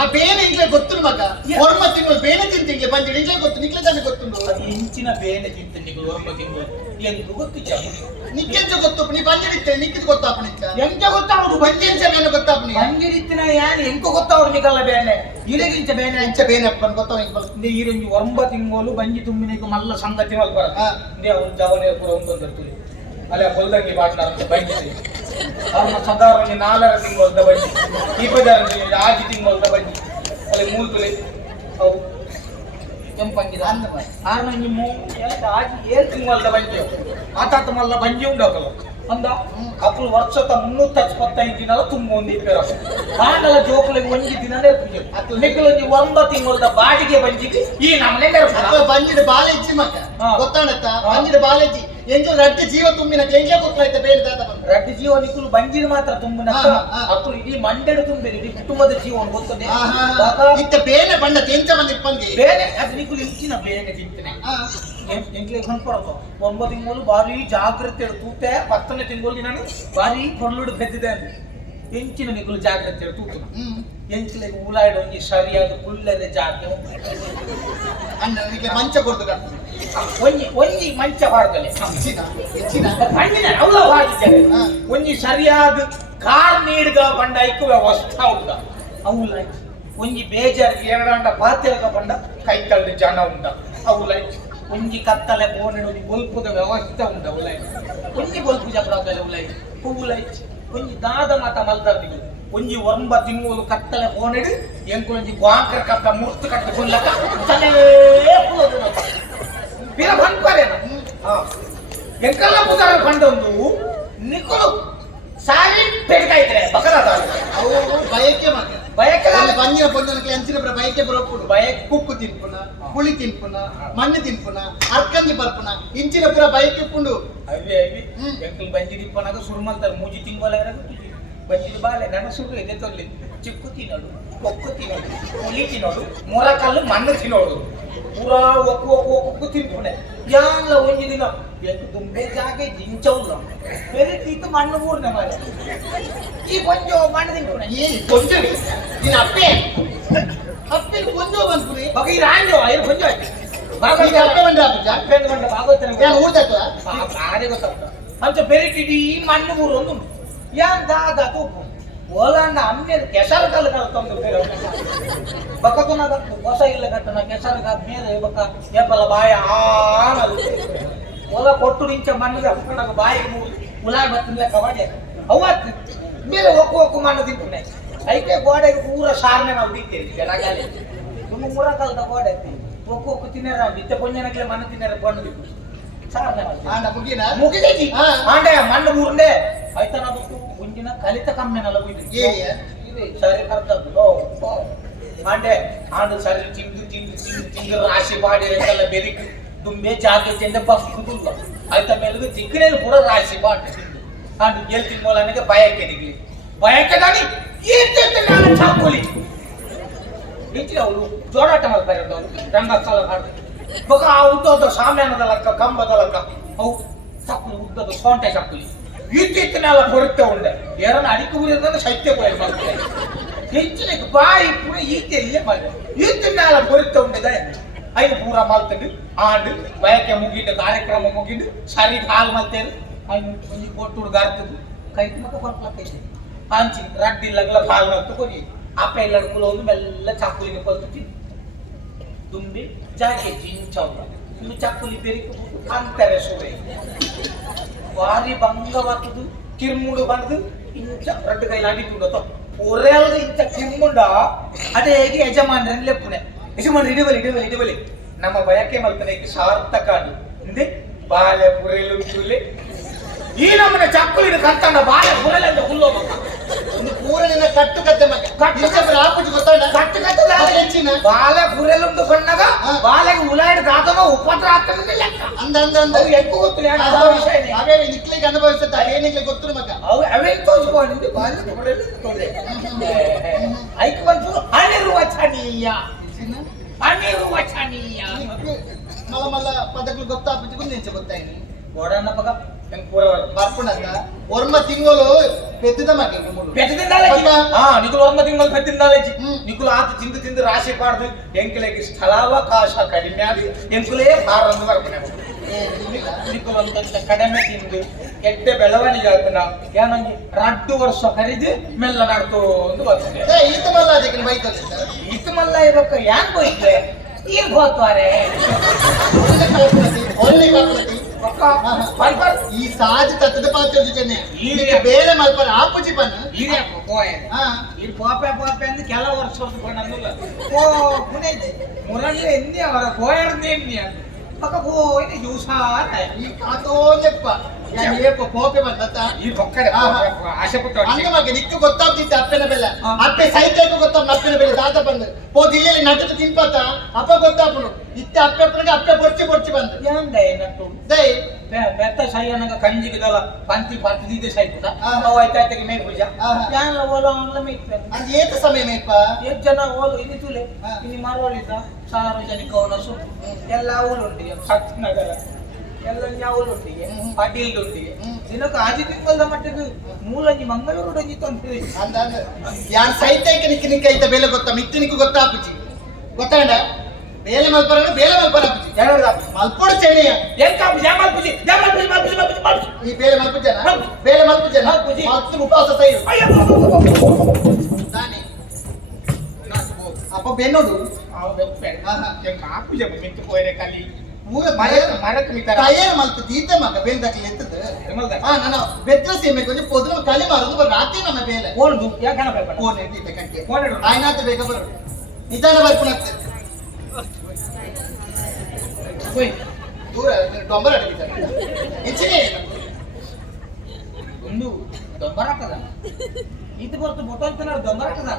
ಆ ಬೇನೆ ಇಂಗ್ಲೆ ಗೊತ್ತು ಮಗ ಒರ್ಮ ತಿಂಗಳು ಬೇನೆ ತಿಂತಿಂಗ್ಲೆ ಬಂದಿ ಇಂಗ್ಲೆ ಗೊತ್ತು ನಿಕ್ಲೆ ತಾನೆ ಗೊತ್ತುಂಡು ಅದು ಇಂಚಿನ ಬೇನೆ ತಿಂತ ನಿಗಳು ಒರ್ಮ ತಿಂಗಳು ಎಂದು ಗೊತ್ತಿಜ ನಿಕ್ಕೆಂಚ ಗೊತ್ತು ನೀ ಬಂದಿಡಿತ್ತೆ ನಿಕ್ಕಿದ್ ಗೊತ್ತಾಪಣ ಎಂತ ಗೊತ್ತಾವಡು ಬಂಜೆಂಚ ಬೇನೆ ಗೊತ್ತಾಪಣ ಬಂದಿಡಿತ್ತಿನ ಯಾನ್ ಎಂಕ ಗೊತ್ತಾವಡು ನಿಕಲ್ಲ ಬೇನೆ ಇರಗಿಂಚ ಬೇನೆ ಎಂಚ ಬೇನೆ ಅಪ್ಪನ್ ಗೊತ್ತಾವ ಹಿಂಗ್ ಬರ್ತದೆ ಈರಂಜಿ ಒರ್ಮ ತಿಂಗಳು ಬಂಜಿ ತುಂಬಿನಿಗೆ ಮಲ್ಲ ಸಂಗತಿ ಮಲ್ ಬರ ಅವ್ರು ಜವನೇ ಪೂರ ಒಂದೊಂದಿರ್ತೀವಿ ಅಲ್ಲ ಹೊಲ್ದಂಗಿ ಬಾಟ್ಲಾರ ಬಂಜಿದೆ ಅವ್ರನ್ನ ಸಾಧಾರಣ 4 ತಿಂಗಳದ ಬಂಜಿ 20 ಆಜಿ ತಿಂಗಳದ ಬಂಜಿ ಅಲ್ಲಿ ಮೂಲ್ತುಲೆ ಅವು ಕೆಂಪಂಗಿದ ಅಂದ ಆರ್ನಂಜಿ ಆಜಿ 7 ತಿಂಗಳದ ಬಂಜಿ ಆತಾತ ಮಲ್ಲ ಬಂಜಿ ಉಂಡಾಕಲ್ಲ ಅಂದ ಅಪ್ಪಲು ವರ್ಷದ 365 ದಿನ ತುಂಬ ಒಂದು ಇಪ್ಪೇರ ಕಾಂಡಲ ಜೋಕುಲಿಗೆ ಒಂಜಿ ದಿನನೇ ಪೂಜೆ ಅತ್ತು ಮಿಕ್ಕಲೊಂಜಿ 9 ತಿಂಗಳದ ಬಾಡಿಗೆ ಬಂಜಿಗೆ ಈ ನಮ್ಮನೆ ಬಂಜಿದ ಬಾಲೆಜ್ಜಿ ಮಕ್ಕ ಗೊತ್ತಾಣತ್ತ ಬಂಜಿದ ಬಾಲೆಜ್ಜಿ ಎಂಜೋ ರಡ್ಡಿ ಜೀವ ತುಂಬಿನ ಎಂಜೆ ಗೊತ್ತಾಯ್ತ ಬೇರೆ ದಾದ ಬಂದು ರಡ್ಡಿ ಜೀವ ನಿಕ್ಕಲು ಬಂಜಿನ ಮಾತ್ರ ತುಂಬಿನ ಅಪ್ಪಲು ಇಡೀ ಮಂಡೆಡು ತುಂಬಿರಿ ಇಡೀ ಕುಟುಂಬದ ಜೀವನ ಗೊತ್ತದೆ ಇತ್ತ ಬೇನೆ ಬಣ್ಣ ತೆಂಚ ಬಂದ ಇಪ್ಪಂಗೆ ಬೇನೆ ಅದು ನಿಕ್ಕಲು ಇಂಚಿನ ಬೇನೆ ತಿಂತನೆ ಎಂಟ್ಲೆ ಕಣ್ಕೊಡತ್ತು 9 ತಿಂಗಳು ಭಾರಿ ಜಾಗ್ರತೆ ತೂತೆ 10ನೇ ತಿಂಗಳು ನಾನು ಭಾರಿ ಕೊರ್ಲುಡು ಬೆದ್ದಿದೆ ಅಂತ ಎಂಚಿನ ನಿಕ್ಕಲು ಜಾಗ್ರತೆ ತೂತು ಎಂಚಿನ ಉಲಾಯ್ಡು ಒಂಜಿ ಸರಿಯಾದ ಕುಳ್ಳರೆ ಜಾತಿ ಅಂದ್ರೆ ಮಂಚ ಕೊಡ್ದು ಒಂಜಿ ಮಂಚ ಬಾರ್ದಲೆ ಅವಳ ಬಾರ್ದಿದ್ದಾರೆ ಒಂಜಿ ಸರಿಯಾದ ಕಾರ್ ನೀಡ್ಗ ಬಂಡ ಇಕ್ಕು ವ್ಯವಸ್ಥೆ ಉಂಡ ಅವಳ ಒಂಜಿ ಬೇಜಾರ್ ಎರಡಂಡ ಪಾತ್ರೆಗ ಬಂಡ ಕೈ ತಳ್ಳಿ ಜನ ಉಂಡ ಅವಳ ಒಂಜಿ ಕತ್ತಲೆ ಬೋನೆ ಒಂಜಿ ಬಲ್ಪುದ ವ್ಯವಸ್ಥೆ ಉಂಡ ಅವಳ ಒಂಜಿ ಬಲ್ಪು ಜಪಡಾಗಲೆ ಅವಳ ಹೂವುಲ ಒಂಜಿ ದಾದ ಮಾತ ಮಲ್ದಾರ್ದಿಗಳು ಒಂಜಿ 9 ತಿಂಗಳು ಕತ್ತಲೆ ಬೋನೆಡು ಎಂಕೊಂಜಿ ಗ್ವಾಂಕರ ಕತ್ತ ಮುರ್ತು ಕಟ್ಟ ಕುಲ್ಲಕ ತಲೆ ಬಿರ ಬಂದ್ಪಾರೇನ ಎಂಕಲ್ಲ ಪುದಾರ ಬಂದೊಂದು ನಿಕ್ಕಲು ಸಾರಿ ಪೆಡ್ಕಾಯ್ತಾರೆ ಬಕರಾದ ಅವು ಬಯಕೆ ಮಗ ಬಯಕೆ ಬಂದಿನ ಪೊಂದನಕ್ಕೆ ಅಂಚಿನ ಬಯಕೆ ಬರೋಪುಡು ಬಯಕೆ ಕುಕ್ಕು ತಿನ್ಪುನ ಹುಳಿ ತಿನ್ಪುನ ಮಣ್ಣು ತಿನ್ಪುನ ಅರ್ಕಂಜಿ ಬರ್ಪುನ ಇಂಚಿನ ಪುರ ಬಯಕೆ ಪುಂಡು ಅವೇ ಎಂಕಲ್ ಬಂಜಿಡಿಪ್ಪನಾಗ ಸುರುಮಂತಾರೆ ಮೂಜಿ ತಿಂಗಳ ಬಂಜಿದ ಬಾಲೆ ನನ್ನ ಸುರು ಇದೆ ತೊಲ್ಲಿ ಚಿಕ್ಕು ತಿನ್ನೋಡು ಒಕ್ಕು ತಿನ್ನೋದು ಹುಲಿ ತಿನ್ನೋಡು ಮೊರಕಲ್ಲು ಮಣ್ಣು ತಿನ್ನೋಡು ಪೂರಾ ಒಕ್ಕು ತಿನ್ಕೊಂಡೆ ಯಾನ್ಲ ಒಂಜಿ ದಿನ ಎಷ್ಟು ದುಂಬೆ ಜಾಗೆ ಜಿಂಚೌಲ್ಲ ಬೇರೆ ತೀತು ಮಣ್ಣು ಮೂರ್ನೆ ಮಾರೆ ಈ ಕೊಂಚ ಮಣ್ಣು ತಿನ್ಕೊಂಡೆ ಏನು ಕೊಂಚ ನೀನು ಅಪ್ಪೆ ಅಪ್ಪೆ ಕೊಂಚ ಬಂದ್ಬಿಡಿ ಬಗ ಈ ರಾಂಜೋ ಐದು ಕೊಂಚ ಈಗ ಅಪ್ಪೆ ಬಂದ್ರೆ ಅಪ್ಪೆ ಬಂದ ಭಾಗವತನ ನಾನು ಊಟಕ್ಕ ಆರೆ ಗೊತ್ತಾಗ್ತ ಅಂಚ ಬೆರಿಟಿಡಿ ಮಣ್ಣು ಮೂರು ಒಂದು ಯಾನ್ ದಾದ ತೂಪು ಓಲಾಂಡ ಅಮ್ಮೆ ಕೆಸರು ಕಲ್ಲು ತಂದು ಬೇರೆ ಬಕ್ಕತನ ಹೊಸ ಇಲ್ಲ ಕಟ್ಟನ ಕೆಸರು ಮೇಲೆ ಬಕ್ಕ ಎಬ್ಬಲ ಬಾಯ ಆನದು ಓಲ ಕೊಟ್ಟು ನಿಂಚ ಮಣ್ಣಿಗೆ ಹಾಕೊಂಡಾಗ ಬಾಯಿಗೆ ಉಲಾಯ್ ಬತ್ತಿನ ಕಬಡ್ಡಿ ಅವತ್ತು ಮೇಲೆ ಒಕ್ಕು ಮಣ್ಣು ತಿಂತಾನೆ ಐತೆ ಗೋಡೆಗೆ ಪೂರ ಸಾರನೆ ನಾವು ಬಿತ್ತೇವೆ ಬೆಳಗಾಲಿ ತುಂಬ ಮೂರ ಕಾಲದ ಗೋಡೆ ಐತಿ ಒಕ್ಕು ತಿನ್ನರ ಬಿತ್ತೆ ಪೊಂಜನಕ್ಕೆ ಮಣ್ಣು ತಿನ್ನರ ಕೊಂಡು ಬಿಟ್ಟು ಸಾರನೆ ಮುಗಿನ ಮುಗಿದೈತಿ ಆಂಡೆ ಮಣ್ಣು ಮೂರ್ಂಡೆ ಆಯ್ತಾನ ಬಿಟ್ಟು ಮುಂಜಿನ ಕಲಿತ ಕಮ್ಮೆನಲ್ಲ ಬಿಟ್ಟು ಸರಿ ಕರ್ತದ್ದು ಆಂಡೆ ಆಂಡು ಸರಿ ತಿಂದು ರಾಶಿ ಮಾಡಿ ಎಲ್ಲ ಬೆರಿಕು ದುಂಬೆ ಜಾಗೆ ಚೆಂದ ಬಕ್ಕುದಿಲ್ಲ ಆಯ್ತ ಮೇಲೆ ಚಿಕ್ಕನೇಲಿ ಕೂಡ ರಾಶಿ ಮಾಡಿ ತಿಂದು ಆಂಡು ಗೆಲ್ತಿ ಮೂಲನಿಗೆ ಭಯಕ್ಕೆ ನಿಗ್ಲಿ ಭಯಕ್ಕೆ ದಾನಿ ನಾನು ಚಾಕೋಲಿ ನಿಂತಿ ಅವಳು ಜೋಡಾಟ ಮಾಡ್ತಾರೆ ರಂಗಸ್ಥಳ ಮಾಡ್ತಾರೆ ಬೊಕ ಆ ಉದ್ದದ ಸಾಮ್ಯಾನದ ಲಕ್ಕ ಕಂಬದ ಲಕ್ಕ ಅವು ಚಪ್ಪಲಿ ಉದ್ದದ ಸೊಂಟೆ ಚಪ್ಪಲಿ ಈತಿತ್ತನೆಲ್ಲ ಕೊರತೆ ಉಂಡೆ ಯಾರನ್ನ ಅಡಿಕೆ ಊರಿದ್ರೆ ಶೈತ್ಯ ಕೊಯ್ಲು ಮಾಡ್ತಾರೆ ಹೆಚ್ಚಿನ ಬಾಯಿ ಪೂರ ಈತೆ ಇಲ್ಲೇ ಮಾಡಿ ಈತಿನೆಲ್ಲ ಕೊರತೆ ಉಂಡೆ ಐದು ಪೂರ ಮಲ್ತಂಡು ಆಂಡು ಬಯಕೆ ಮುಗಿಂಡು ಕಾರ್ಯಕ್ರಮ ಮುಗಿಂಡು ಸರಿ ಹಾಲು ಮಲ್ತೇನು ಐದು ಒಂಜಿ ಕೊಟ್ಟು ಗಾರ್ತದು ಕೈ ಮಕ್ಕ ಬರ್ಲಕ್ಕೈತೆ ಅಂಚಿ ರಡ್ಡಿ ಲಗ್ಲ ಹಾಲು ಮಲ್ತು ಕೊಡಿ ಅಪ್ಪ ಎಲ್ಲರ ಕುಲ ಒಂದು ಮೆಲ್ಲ ಚಪ್ಪಲಿನ ಕೊಲ್ತು ದುಂಬಿ ಜಾಗೆ ಜಿಂಚೌಲ್ಲ ಇನ್ನು ಚಪ್ಪಲಿ ಬೆರಿಕು ಅಂತಾರೆ ಸುವೆ ವಾರಿ ಭಂಗ ಬರ್ತದು ಕಿರ್ಮುಡು ಬಂದು ಇಂಚ ರಡ್ಡು ಕೈಲಿ ಅಡಿಟುಂಡತ ಒರೆಲ್ದು ಇಂಚ ಕಿರ್ಮುಂಡ ಅದೇ ಹೇಗೆ ಯಜಮಾನ್ರನ್ನ ಲೆಪ್ಪುನೆ ಯಜಮಾನ್ ಇಡಬಲಿ ನಮ್ಮ ಬಯಕೆ ಮಲ್ತನೆ ಸಾರ್ಥಕ ಅದು ಹಿಂದೆ ಬಾಲೆ ಪುರೆಲು ತುಲೆ ಈ ನಮ್ಮನೆ ಚಪ್ಪಲಿನ ಕರ್ತಂಡ ಬಾಲೆ ಪುರೆಲ ಅಂತ ಹುಲ್ಲೋಬೇಕು ಪೂರನಿನ ಕಟ್ಟು ಕತ್ತೆ ಮಗ ಆಪುಜಿ ಗೊತ್ತಾಡ ಕಟ್ಟು ಕಟ್ಟದ ಹೆಚ್ಚಿನ ಬಾಲೆ ಪುರೆಲುಂಟು ಕೊಂಡಾಗ ಬಾಲೆಗೆ ಉಲಾಯಿಡ ದಾತನೋ ಉಪದ್ರ ಆಗ್ತದೆ ಲೆಕ್ಕ ಅಂದ ಎಂಟು ಗೊತ್ತಿಲ್ಲ ವಿಷಯ ಅವೇ ನಿಕ್ಲಿಕ್ಕೆ ಅನುಭವಿಸುತ್ತ ಏನಿಗೆ ಗೊತ್ತು ಮಗ ಅವು ಅವೇ ತೋರಿಸ್ಕೊಂಡು ಬಾಲೆ ಪುರೆಲು ತೊಂದ್ರೆ ಐಕ್ ಬಂತು ಅನಿರ್ವಚನೀಯ ಮಲ್ಲ ಮಲ್ಲ ಪದಗಳು ಗೊತ್ತಾಪುಜಿ ಗುಂದಿಂಚ ಗೊತ್ತಾಯಿನಿ ಗೋಡನ್ನ ಪಗ ಬರ್ಪುಣಂಗ ಒರ್ಮ ತಿಂಗಳು పెద్దದ ಮಗೆ నికులు ఒర్మ తింగలు పెద్దిందాలేజి నికులు ఆతి తిందు రాశి పాడదు ఎంకులకి స్థలావకాಶ కಡಿಮೆ ಆಗಿ ಎಂಕುಲೇ ಭಾರಂದು ಬರ್ಪುಣ ನಿಕುಲು ಅಂತ ಕಡಿಮೆ ತಿಂದು ಎಡ್ಡೆ ಬೆಳವಣಿಗೆ ಆಗ್ತನ ಏನಂಗಿ 2 ವರ್ಷ ಕರಿದು ಮೆಲ್ಲ ನಡ್ತು ಒಂದು ಬರ್ತದೆ ಈತ ಮಲ್ಲ ಅದಕ್ಕೆ ಬೈತಲ್ಲ ಈತ ಮಲ್ಲ ಇರಕ ಯಾನ್ ಬೈತ್ಲೆ ಏನ್ ಹೋಗ್ತಾರೆ ಈ ಸಾಜಿ ತತ್ತದ ಪಾತ್ರ ಜೊತೆ ಈಗ ಬೇರೆ ಮಲ್ಪರ ಆಪುಜಿ ಬನ್ನ ಈರೇ ಪೋಯೆ ಈ ಪಾಪೆ ಅಂದ್ರೆ ಕೆಲವು ವರ್ಷ ಬಂದಿಲ್ಲ ಓ ಪುನೇಜಿ ಮುರಂದ್ರೆ ಎನ್ನಿ ಅವರ ಪೋಯರ್ನೇ ಎನ್ನಿ ಪಕ್ಕ ಪೋಯಿನ ಯೂಸಾರ ಈ ಕಾತೋಲೆಪ್ಪ ಏಪ ಪೋಪೆ ಬಂದತ್ತ ಈ ಬೊಕ್ಕಡೆ ಆಶೆ ಪುಟ್ಟ ಅಂಗ ಮಗೆ ನಿಕ್ಕು ಗೊತ್ತಾಗ್ತಿತ್ತು ಅಪ್ಪನ ಬೆಲೆ ಅಪ್ಪೆ ಸೈತಕ್ಕೂ ಗೊತ್ತಾಗ ಅಪ್ಪನ ಬೆಲೆ ದಾತ ಬಂದು ಹೋಗಿ ಇಲ್ಲಿ ನಟದು ತಿನ್ಪತ್ತ ಅಪ್ಪ ಗೊತ್ತಾಪನು ಇತ್ತೆ ಅಪ್ಪನಿಗೆ ಅಪ್ಪೆ ಬೊರ್ಚಿ ಬಂದು ಏನ್ ದಯ ನಟ್ಟು ದೈ ಬೆತ್ತ ಸೈಯನಗ ಕಂಜಿಗಿದಲ್ಲ ಪಂತಿ ದಿದೆ ಸೈಪುದ ಅವ ಐತಾಯ್ತಗೆ ಮೇ ಪೂಜಾ ಯಾನ್ ಓಲ ಆನ್ಲ ಮೇಯ್ತ ಅದು ಏಕ ಸಮಯ ಮೇಪ ಏಕ್ ಜನ ಓಲು ಇಲ್ಲಿ ತುಲೆ ಇಲ್ಲಿ ಮರವಳಿದ ಸಾರ್ವಜನಿಕ ವನಸು ಎಲ್ಲ ಊರುಂಟಿಗೆ ಸತ್ನಗರ ಎಲ್ಲ ನ್ಯಾವುಲೊಟ್ಟಿಗೆ ಪಾಟೀಲ್ದೊಟ್ಟಿಗೆ ದಿನಕ್ಕೆ ಆಜಿ ತಿಂಗಳ ಮಟ್ಟಿಗೆ ಮೂಲಂಜಿ ಮಂಗಳೂರು ಡಂಜಿ ತಂದು ಅಂದ ಯಾನ್ ಸೈತೈಕ ನಿಕ್ಕ ಐತ ಬೇಲೆ ಗೊತ್ತಾ ಮಿತ್ತಿನಿಗೂ ಗೊತ್ತಾಪುಜಿ ಗೊತ್ತಾಂಡ ಬೇಲೆ ಮಲ್ಪರ ಆಪುಜಿ ಯಾರು ಮಲ್ಪೋಡು ಚೆನ್ನಯ್ಯ ಏನ್ ಕಾಪು ಯಾ ಮಲ್ಪುಜಿ ಈ ಬೇಲೆ ಮಲ್ಪುಜನ ಮಲ್ತು ಉಪವಾಸ ಸೈ ನಾನೇ ಅಪ್ಪ ಬೆನ್ನೋಡು ಕಾಪು ಜಪ ಮಿತ್ತು ಪೋಯರೆ ಕಲಿ ಮೂರ ಮರಕ್ ಮಿತರ ತಯಾರು ಮಲ್ತು ದೀತೆ ಮಗ ಬೇಲ್ ದಾಖಲೆ ಎತ್ತದ ನಾನು ಬೆತ್ರ ಸೀಮೆ ಕೊಂಚ ಪೊದ್ರು ಕಲಿ ಮಾರುದು ರಾತ್ರಿ ನಮ್ಮ ಬೇಲೆ ಓಲ್ದು ಯಾ ಗಣ ಬೇಕ ಫೋನ್ ಎತ್ತಿದ್ದೆ ಕಂಟೆ ಫೋನ್ ಆಯ್ನಾತ ಬೇಗ ಬರು ನಿಧಾನ ಬರ್ಪುಣತ್ತೆ ದೂರ ಡೊಂಬರ ಅಡಗಿದ್ದಾರೆ ಹೆಚ್ಚಿಗೆ ಒಂದು ದೊಂಬರಾಟದ ಇದು ಬರ್ತು ಬೊಟ್ಟಂತನ ದೊಂಬರಾಟದ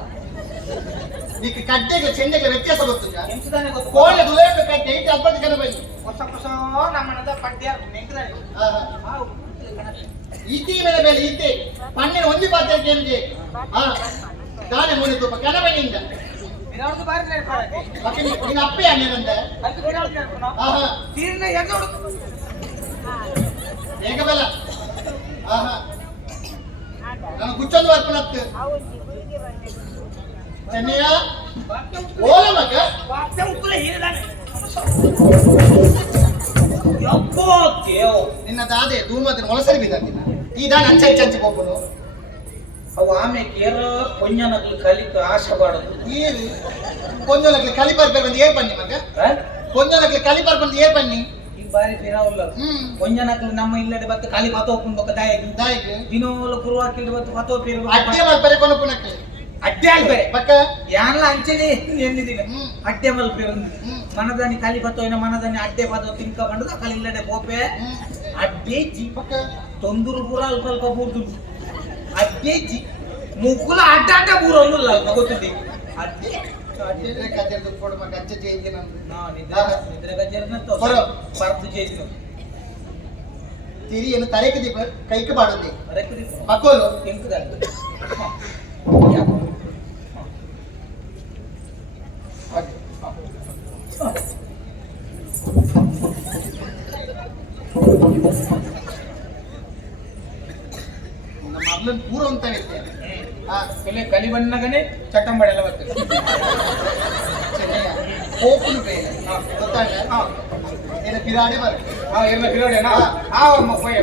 ನೀನು ಕಡ್ಡೆಗೆ ಚೆಂಡೆಗೆ ವ್ಯತ್ಯಾಸ ಗೊತ್ತಿಲ್ಲ ಎಂತದಾನೆ ಗೊತ್ತು ಕೋಳೆ ದುಲೇಟ ಕಡ್ಡೆ ಐತೆ ಅಪ್ಪದ ಜನ ಬೈ ಹೊಸ ನಮ್ಮನದ ಪಡ್ಯ ನೆಂಕದಾನೆ ಈತಿ ಮೇಲೆ ಈತೆ ಪಣ್ಣಿನ ಒಂದಿ ಪಾತ್ರೆ ಕೇಳಿಗೆ ದಾನೆ ಮುನಿ ತೂಪ ಕನವನಿಂದ ವಿರಾಡ್ದು ಬಾರಿ ನೆನಪಾರಕ್ಕೆ ಮತ್ತೆ ನಿನ್ನ ಅಪ್ಪೆ ಅನ್ನೇನಂದ ಅದು ವಿರಾಡ್ದು ನೆನಪು ಆಹಾ ತೀರ್ನ ಎದ್ದೋಡು ಬೇಗ ಬಲ ಆಹಾ ನಾನು ಕುಚ್ಚೊಂದು ಬರ್ಪನತ್ತು ಚೆನ್ನಯ್ಯ ಓಲ ಮಗ ಬಾಪ್ತ ಉತ್ತಲ ಹೀರದಾನೆ ಯಪ್ಪೋ ದೇವ್ ನಿನ್ನ ದಾದೆ ಧೂಮದ ಮೊಳಸರಿ ಬಿದ್ದಿನ ಈ ದಾನ ಅಂಚೆ ಹೋಗ್ಬೋದು ಅವು ಆಮೇಲೆ ಕೇರ ಪೊಂಜನಗಳು ಕಲಿತು ಆಸೆ ಬಾಡದು ಏನು ಕೊಂಜನಕ್ಕೆ ಕಲಿಪರ್ ಬಂದು ಏರ್ ಬನ್ನಿ ಮಗ ಕೊಂಜನಕ್ಕೆ ಕಲಿಪರ್ ಬಂದು ಏರ್ ಬನ್ನಿ ಈ ಬಾರಿ ಫಿರಾವಲ್ಲ ಪೊಂಜನಗಳು ನಮ್ಮ ಇಲ್ಲಡೆ ಬತ್ತ ಕಲಿ ಬತ್ತೋಕೊಂಡು ಬಕ್ಕ ದಾಯಿಗೆ ದಾಯಿಗೆ ದಿನೋಲ ಕುರುವಾಕಿಲ್ ಬತ್ತ ಬತ್ತೋ ಪೇರು ಅಡ್ಡೆ ಮಾಡ್ತಾರೆ ಕೊನಪುನಕ್ಕೆ ಅಡ್ಡೆ ಅಲ್ಬೇರೆ ಪಕ್ಕ ಯಾನ್ಲ ಅಂಚನೆ ಎನ್ನಿದಿನ ಅಡ್ಡೆ ಮಲ್ಪೇರು ಮನದಾನಿ ಕಲಿ ಬತ್ತೋಯ್ನ ಮನದಾನಿ ಅಡ್ಡೆ ಬತ್ತೋ ತಿನ್ಕ ಬಂಡದ ಕಲಿ ಇಲ್ಲಡೆ ಪೋಪೆ ಅಡ್ಡೆ ಜಿ ಪಕ್ಕ ತೊಂದೂರು ಪೂರ ಅಲ್ಪ ಅಲ್ಪ ಬೂರ್ದು ಅಡ್ಡೆ ಜಿ ಮುಕ್ಕುಲ ಅಡ್ಡ ಬೂರ ಒಂದಿಲ್ಲ ಗೊತ್ತಿದ್ದಿ ಅಡ್ಡೆ ಅಡ್ಡೆ ಕಜೆ ಕೊಡು ಮಗ ಅಂಚೆ ಜೇಜಿ ನಂದು ನಾ ನಿದ್ರೆ ಗಜ್ಜರ್ನ ಪರ್ದು ಜೇಜಿನ ತಿರಿ ಏನು ತಲೆಗೆ ದೀಪ ಕೈಗೆ ಬಾಡುತ್ತೆ ಅರಕ್ಕಿದಿ ಮಕ್ಕಳು ಎಂಕುದಲ್ಲ ನಮ್ಮ ಮಗ್ಳನ್ ಪೂರ ಅಂತ ಹೇಳ್ತೇನೆ ಕಲಿ ಬಣ್ಣಗನೆ ಚಟ್ಟಂಬಡಿ ಎಲ್ಲ ಬರ್ತದೆ ಚೆನ್ನಯ್ಯ ಹೋಗ್ಲು ಬೇಗ ಗೊತ್ತಾಗ ಏನ ಬಿರಾಡಿ ಬರ್ತದೆ ಎಲ್ಲ ಕಿಲೋಡೇನಾ ಮಕ್ಕಳ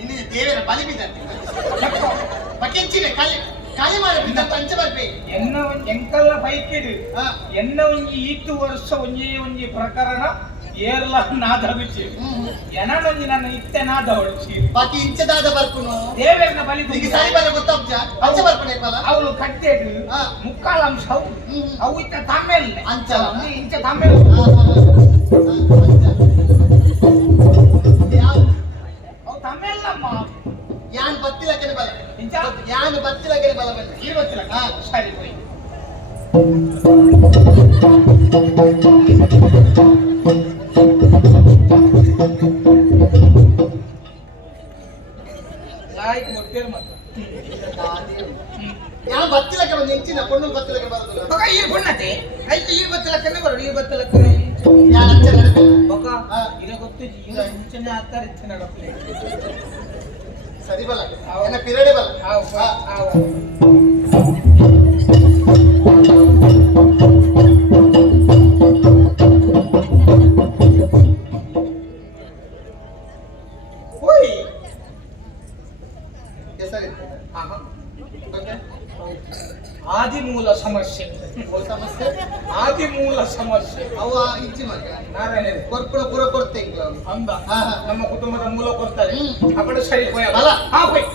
ಇನ್ನು ದೇವರ ಬಲಿ ಬಿದ್ದಂತೆ ಬಕೆಂಚಿನ ಕಲಿ ಮಾಡಿ ಬಿದ್ದಂತ ಅಂಚೆ ಬರ್ಬೇಕು ಎನ್ನ ಎಂಕಲ್ಲ ಬೈಕಿಡು ಎನ್ನ ಒಂಜಿ ಈತು ವರ್ಷ ಒಂಜಿ ಪ್ರಕರಣ ಏರ್ಲ ನಾದ ರುಚಿ ಎನೊಂಜಿ ನನ್ನ ಇತ್ತೆ ನಾದ ಹೊಡಿಸಿ ಬಾಕಿ ಇಂಚದಾದ ಬರ್ಪುನು ದೇವೇರ್ನ ಬಲಿ ಈಗ ಸಾಯಿ ಬಲ ಗೊತ್ತಾಗ್ತ ಅಂಚೆ ಬರ್ಪನೆ ಬಲ ಅವಳು ಕಟ್ಟೆಡು ಮುಕ್ಕಾಲ ಅಂಶ ಅವು ಇತ್ತ ತಮ್ಮೇಲ್ ಅಂಚ ಇಂಚ ತಮ್ಮೇಲ್ ಅವು ತಮ್ಮೇಲ್ಲಮ್ಮ ಯಾನ್ ಬತ್ತಿಲಕ್ಕನೆ ಬಲ ಇಂಚ ಯಾನ್ ಬತ್ತಿಲಕ್ಕನೆ ಬಲ ಬಂದ ಈ ಗೊತ್ತಿಲ್ಲ ಸರಿ ಹೋಯ್ ಆಯ್ತು ಗೊತ್ತೇನು ಮತ್ತೆ ಯಾನ್ ಬತ್ತಿಲಕ್ಕೆ ಬಂದು ಇಂಚಿನ ಕೊಂಡು ಬತ್ತಿಲಕ್ಕೆ ಬರೋದಿಲ್ಲ ಮಗ ಈ ಬಣ್ಣತೆ ಐದು ಈ ಬತ್ತಲಕ್ಕನೆ ಬರೋದು ಈ ಬತ್ತಲಕ್ಕನೆ ಯಾನ್ ಅಂಚೆ ನಡೆದಿಲ್ಲ ಮಗ ಈಗ ಗೊತ್ತು ಈಗ ಇಂಚನೆ ಆಗ್ತಾರೆ ಇচ্ছে ನಡಪ್ಲೆ ಸರಿ ಬಲ ಏನ ಪಿರಡೆ ಬಲ ಹೋಯ್ ಹೆಸರಿತ್ತು ಆದಿಮೂಲ ಸಮಸ್ಯೆ ಸಮಸ್ಯೆ ಆದಿಮೂಲ ಸಮಸ್ಯೆ ಅವ ಇಂಚಿ ಮಗ ನಾರಾಯಣ ಕೊರ್ಪುರ ಪುರ ಕೊಡ್ತೇನೆ ಅಂದ ನಮ್ಮ ಕುಟುಂಬದ ಮೂಲ ಕೊಡ್ತಾರೆ ಹ್ಮ್. ಆ ಕಡೆ ಸರಿ ಹೋಯ್ ಅಲ್ಲ. ಹೋಯ್